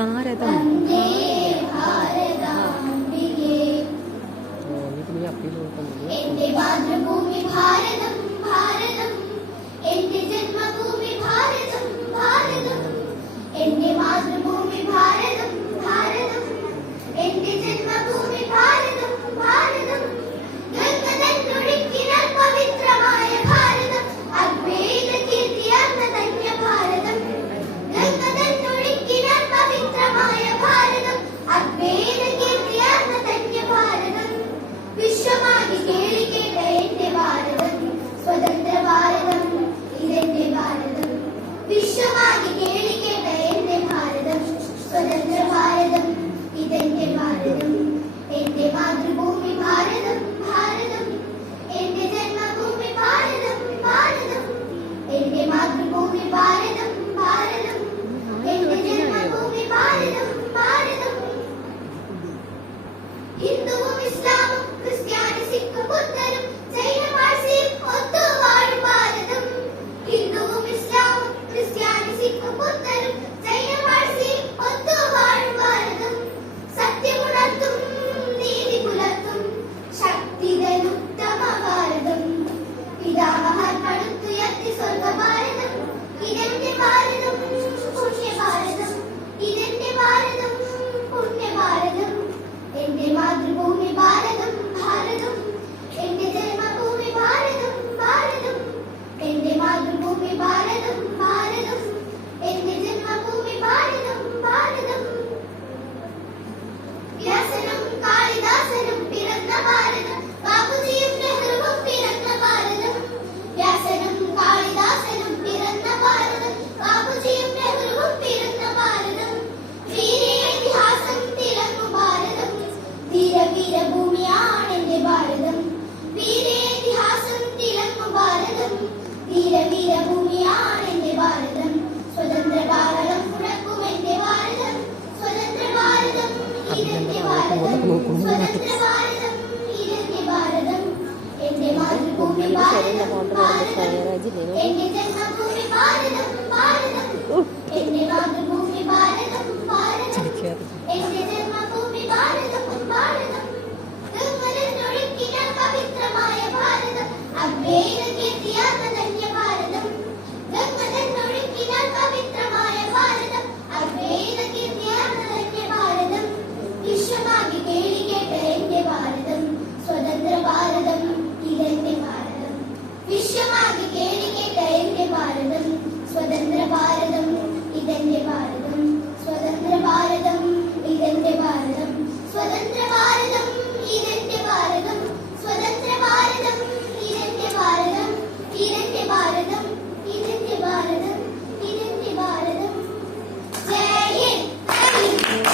ഭാരതം എന്റെ മാതൃഭൂമി ഭാരതം ഭാരതം എന്റെ ജന്മഭൂമി ഭാരതം ഭാരതം എന്റെ മാതൃഭൂമി ഭാരതം ഭാരതം എന്റെ ജന്മഭൂമി ഭാരതം ഭാരതം ഗംഗതന്നൊഴുക്കിനാൽ പവിത്രമായ ഭാരതം അദ്വൈത കീർത്തിയാർന്ന ധന്യ ഭാരതം ഗംഗതന്നൊഴുക്കിനാൽ പവിത്രമായ ഭാരതം അദ്വൈത കീർത്തിയാർന്ന ധന്യ ഭാരതം വിശ്വമാകെ കേളിക്കേട്ട എന്റെ ഭാരതം സ്വതന്ത്ര ഭാരതം ഇതെന്റെ ഭാരതം വിശ്വമാകെ കേളിക്കേട്ട എന്റെ ഭാരതം സ്വതന്ത്ര ഭാരതം ഇതെന്റെ ഭാരതം എന്റെ മാതൃഭൂമി ഭാരതം ഭാരതം എന്റെ ജന്മഭൂമി ഭാരതം ഭാരതം എന്റെ മാതൃഭൂമി ഭാരതം ഭാരതം എന്റെ ജന്മഭൂമി ഭാരതം ഭാരതം ഹിന്ദുവും ഇസ്ലാമും ക്രിസ്ത്യാനി സിഖും ബുദ്ധനും ജൈന പാഴ്സിയും ഒത്തുവാഴും ഭാരതം ഹിന്ദുവും ഇസ്ലാമും ക്രിസ്ത്യാനി സിഖും ബുദ്ധനും ജൈന പാഴ്സിയും ഒത്തുവാഴും ഭാരതം സത്യമുണർത്തും നീതി പുലർത്തും ശക്തിതനുത്തമ ഭാരതം പിതാമഹർ പടുത്തുയർത്തി സ്വർഗ ഭാരതം ഇതെന്റെ ഭാരതം പുണ്യ ഭാരതം ഇതെന്റെ ഭാരതം പുണ്യ ഭാരതം എന്റെ മാതൃഭൂമി ഭാരതം ഭാരതം എന്റെ ജന്മഭൂമി ഭാരതം ഭാരതം എന്റെ മാതൃഭൂമി ഭാരതം ഭാരതം എന്റെ ജന്മഭൂമി ഭാരതം ഭാരതം വ്യാസനും കാളിദാസനും പിറന്ന ഭാരതം ബാബുജിയും നെഹ്റുവും പിറന്ന ഭാരതം വ്യാസനും കാളിദാസനും പിറന്ന ഭാരതം ബാബുജിയും നെഹ്റുവും പിറന്ന ഭാരതം വീരേതിഹാസം തിളങ്ങും ഭാരതം ധീരവീരഭൂമിയാണ് എന്റെ ഭാരതം വീരേതിഹാസം തിളങ്ങും ഭാരതം ധീരവീരഭൂമിയാണ് എന്റെ ഭാരതം സ്വതന്ത്ര ഭാരതം പുറക്കും എന്റെ ഭാരതം സ്വതന്ത്ര ഭാരതം ഇതെന്റെ ഭാരതം സ്വതന്ത്ര ഭാരതം ഇതെന്റെ ഭാരതം എന്റെ മാതൃഭൂമി ഭാരതം ഭാരതം എന്റെ ജന്മ